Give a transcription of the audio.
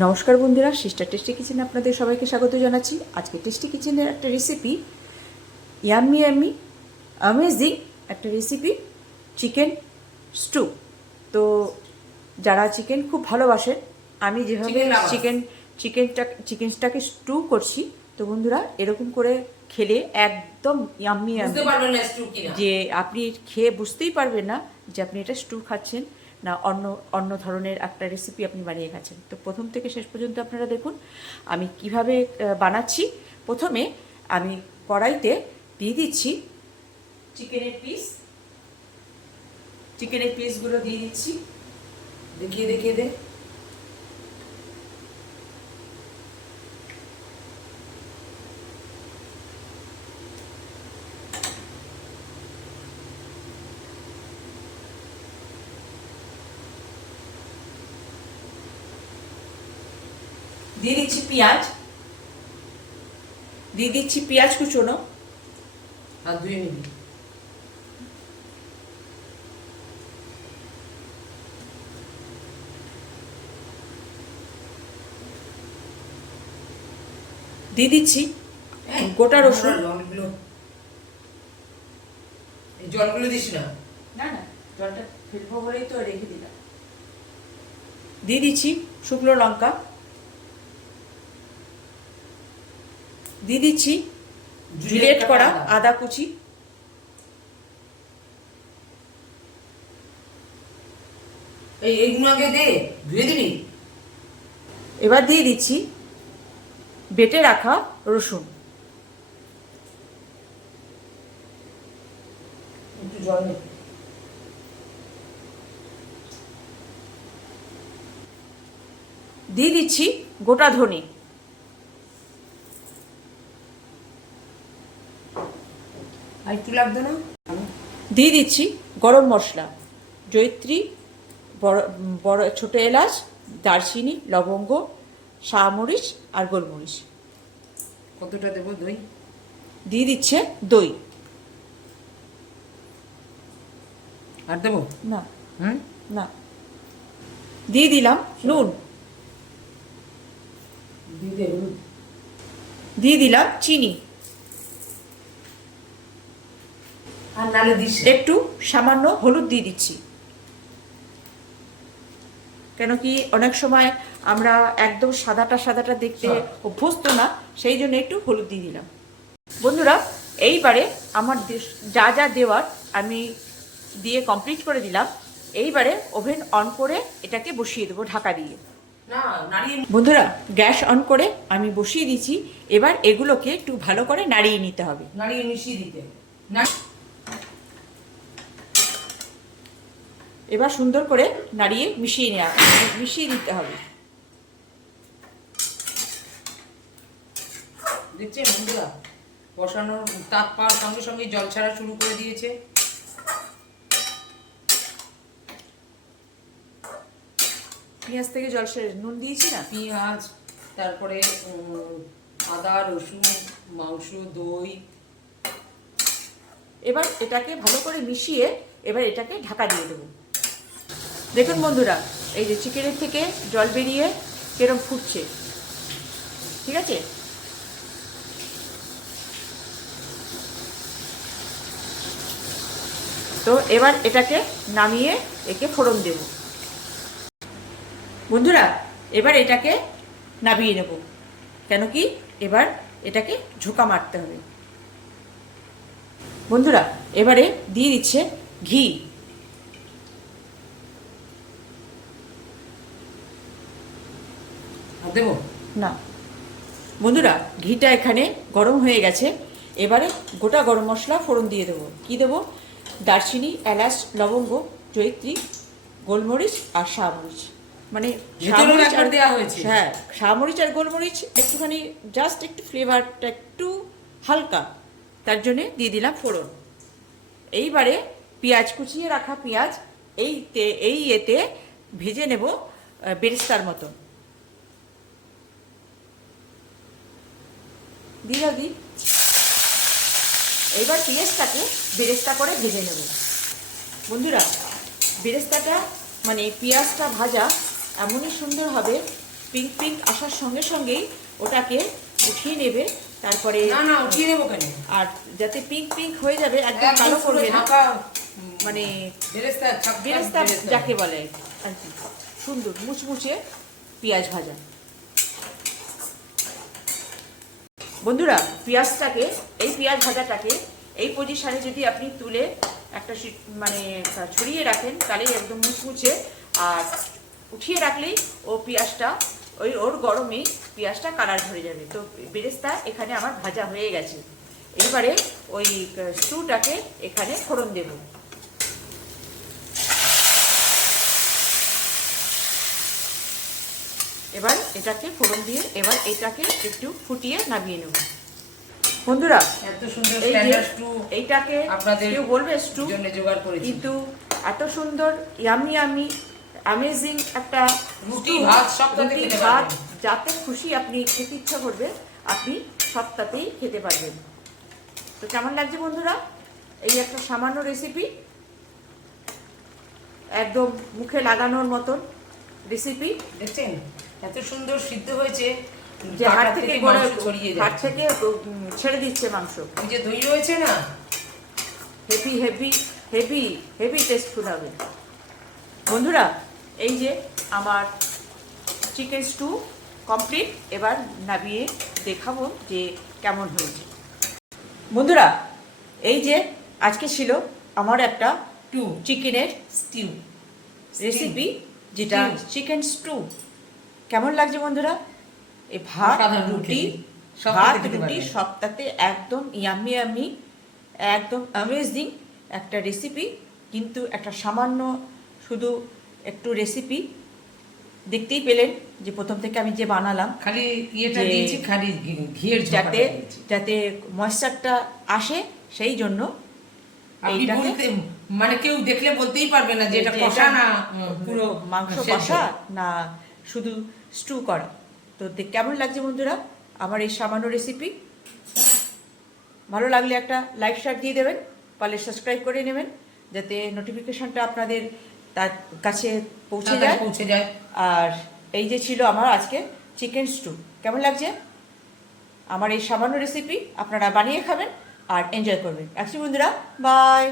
নমস্কার বন্ধুরা, sister tasty কিচেনে আপনাদের সবাইকে স্বাগত জানাচ্ছি। আজকে টেস্টি কিচেনের একটা রেসিপি, ইয়াম্মি ইয়াম্মি অ্যামেজিং একটা রেসিপি, চিকেন স্টু। তো যারা চিকেন খুব ভালোবাসেন, আমি যেভাবে চিকেনটাকে স্টু করছি, তো বন্ধুরা এরকম করে খেলে একদম ইয়াম্মি ইয়াম্মি, যে আপনি খেয়ে বুঝতেই পারবেন না যে আপনি এটা স্টু খাচ্ছেন না অন্য অন্য ধরনের একটা রেসিপি আপনি বানিয়ে খাচ্ছেন। তো প্রথম থেকে শেষ পর্যন্ত আপনারা দেখুন আমি কিভাবে বানাচ্ছি। প্রথমে আমি কড়াইতে দিয়ে দিচ্ছি চিকেনের পিসগুলো দিয়ে দিচ্ছি। দেখিয়ে দে। দিয়ে দিচ্ছি পেঁয়াজ কুচোনো, আর ধুয়ে নিবি। দিয়ে দিচ্ছি গোটা রসুন। জলগুলো দিস না। না না, জলটা ফেলবো বলেই তো রেখে দিলাম। দিয়ে দিচ্ছি শুকনো লঙ্কা, দিয়ে দিচ্ছি গ্রেট করা আদা কুচি, এইগুলো আগে দে, ধুয়ে দিবি। এবার দিয়ে দিচ্ছি বেটে রাখা রসুন। একটু জল নে। দিয়ে দিচ্ছি গোটা ধনে, আর একটু লাগবে না। দিয়ে দিচ্ছি গরম মশলা, জয়িত্রী, বড় বড় ছোটো এলাচ, দারচিনি, লবঙ্গ, শাহমরিচ আর গোলমরিচ। কতটা দেবো দই? দিয়ে দিচ্ছে দই। আর দেবো না হুম না, দিয়ে দিলাম নুন, দিয়ে দিলাম চিনি, আর নালে দিস একটু সামান্য হলুদ দিয়ে দিচ্ছি। কেন কি অনেক সময় আমরা একদম সাদাটা দেখতে অভ্যস্ত না, সেই জন্য একটু হলুদ দিয়ে দিলাম। বন্ধুরা এইবারে আমার যা যা দেওয়ার আমি দিয়ে কমপ্লিট করে দিলাম। এইবারে ওভেন অন করে এটাকে বসিয়ে দেবো ঢাকা দিয়ে। বন্ধুরা গ্যাস অন করে আমি বসিয়ে দিচ্ছি। এবার এগুলোকে একটু ভালো করে নাড়িয়ে নিতে হবে, নাড়িয়ে মিশিয়ে দিতে না। এবার সুন্দর করে নাড়িয়ে মিশিয়ে দিতে হবে। দেখছেন বন্ধুরা, বসানোর তাপ পাওয়ার সঙ্গে সঙ্গে জল ছাড়া শুরু করে দিয়েছে। পেঁয়াজ থেকে জল সেরে নুন দিয়েছি না, পেঁয়াজ, তারপরে আদা, রসুন, মাংস, দই। এবার এটাকে ভালো করে মিশিয়ে এবার এটাকে ঢাকা দিয়ে দেবো। দেখুন বন্ধুরা, এই যে চিকেনের থেকে জল বেরিয়ে কিরম ফুটছে, ঠিক আছে? তো এবার এটাকে নামিয়ে একে ফোড়ন দেব। বন্ধুরা এবার এটাকে নামিয়ে নেব, কেন কি এবার এটাকে ঝোঁকা মারতে হবে। বন্ধুরা এবারে দিয়ে দিচ্ছে ঘি, দেবো না বন্ধুরা ঘিটা এখানে গরম হয়ে গেছে। এবারে গোটা গরম মশলা ফোড়ন দিয়ে দেবো। কি দেবো? দারচিনি, এলাচ, লবঙ্গ, জয়িত্রী, গোলমরিচ আর শাহমরিচ। মানে হ্যাঁ, শাহমরিচ আর গোলমরিচ একটুখানি জাস্ট একটু ফ্লেভারটা একটু হালকা, তার জন্যে দিয়ে দিলাম ফোড়ন। এইবারে পেঁয়াজ, কুচিয়ে রাখা পেঁয়াজ এই এতে ভেজে নেব বেরেস্তার মতো। দিই এইবার পেঁয়াজটাকে বেরেস্তা করে ভেজে নেব। বন্ধুরা বেরেস্তাটা মানে পেঁয়াজটা ভাজা এমনই সুন্দর হবে পিঙ্ক পিঙ্ক আসার সঙ্গে সঙ্গেই ওটাকে উঠিয়ে নেবে, তারপরে না না উঠিয়ে নেবো কেন? আর যাতে পিঙ্ক পিঙ্ক হয়ে যাবে, একদম কালো করবে না, মানে বেরেস্তা বেরেস্তা যাকে বলে আর কি, সুন্দর মুচমুচে পেঁয়াজ ভাজা। বন্ধুরা, পেঁয়াজটাকে, এই পেঁয়াজ ভাজাটাকে এই পজিশনে যদি আপনি তুলে একটা মানে ছড়িয়ে রাখেন, তাহলে একদম মুচমুচে, আর উঠিয়ে রাখলেই ও পেঁয়াজটা ওর গরমে পেঁয়াজটা কালার ধরে যাবে। তো বেরেস্তা এখানে আমার ভাজা হয়ে গেছে। এবারে ওই স্টুটাকে এখানে ফোড়ন দেব। এবার এটাকে ফোড়ন দিয়ে এবার এটাকে একটু ফুটিয়ে নামিয়ে নেব। বন্ধুরা, এত সুন্দর এই যে স্ট্যান্ডার্ড স্টু এইটাকে আপনাদের কেউ বলবে স্টু, জন্য জোগাড় করেছি, কিন্তু এত সুন্দর ইয়ামি ইয়ামি অ্যামেজিং একটা রুটি stew, ভাত সবটাতে রুটি খেতে ভাত পারবেন। যাতে খুশি আপনি খেতে ইচ্ছা করবে, আপনি সবটাতেই খেতে পারবেন। তো কেমন লাগছে বন্ধুরা এই একটা সামান্য রেসিপি, একদম মুখে লাগানোর মতন রেসিপি, দেখছেন এত সুন্দর সিদ্ধ হয়েছে যে হাত থেকে মাংস ছড়িয়ে হাত যাচ্ছে। থেকে ছেড়ে দিচ্ছে মাংস। এই যে দই রয়েছে না, heavy heavy heavy heavy tasteful হবে। বন্ধুরা, এই যে আমার চিকেন স্টু কমপ্লিট, এবার নামিয়ে দেখাবো যে কেমন হয়েছে। বন্ধুরা, এই যে আজকে ছিল আমার একটা টু চিকেনের স্টিউ রেসিপি, যেটা Stew. Chicken stew. কেমন লাগছে বন্ধুরা? এই ভাত অসাধারণ রুটি, খেতে। সব ভাত খেতে রুটি পারবেন। সবটাতে একদম ইয়ামি ইয়ামি, একদম অ্যামেজিং একটা রেসিপি। কিন্তু একটা সামান্য শুধু একটু রেসিপি দেখতেই পেলেন যে প্রথম থেকে আমি যে বানালাম, খালি ইয়েটা যে দিয়েছি, খালি ঘিয়ের যাতে ঝোঁকাটা দিয়েছি। যাতে ময়েশ্চারটা আসে, সেই জন্য আপনি এইটাকে বলতে মানে কেউ দেখলে বলতেই পারবে না যে এটা কষা না পুরো মাংস সেদ্ধ। কষা না শুধু স্টু করা। তো কেমন লাগছে বন্ধুরা আমার এই সামান্য রেসিপি? ভালো লাগলে একটা লাইক শেয়ার দিয়ে দেবেন, পারলে সাবস্ক্রাইব করে নেবেন, যাতে নোটিফিকেশনটা আপনাদের তার কাছে পৌঁছে তাড়াতাড়ি যায়। পৌঁছে যায়। আর এই যে ছিল আমার আজকে চিকেন স্টু, কেমন লাগছে আমার এই সামান্য রেসিপি? আপনারা বানিয়ে খাবেন আর এনজয় করবেন। আসছি বন্ধুরা, বাই।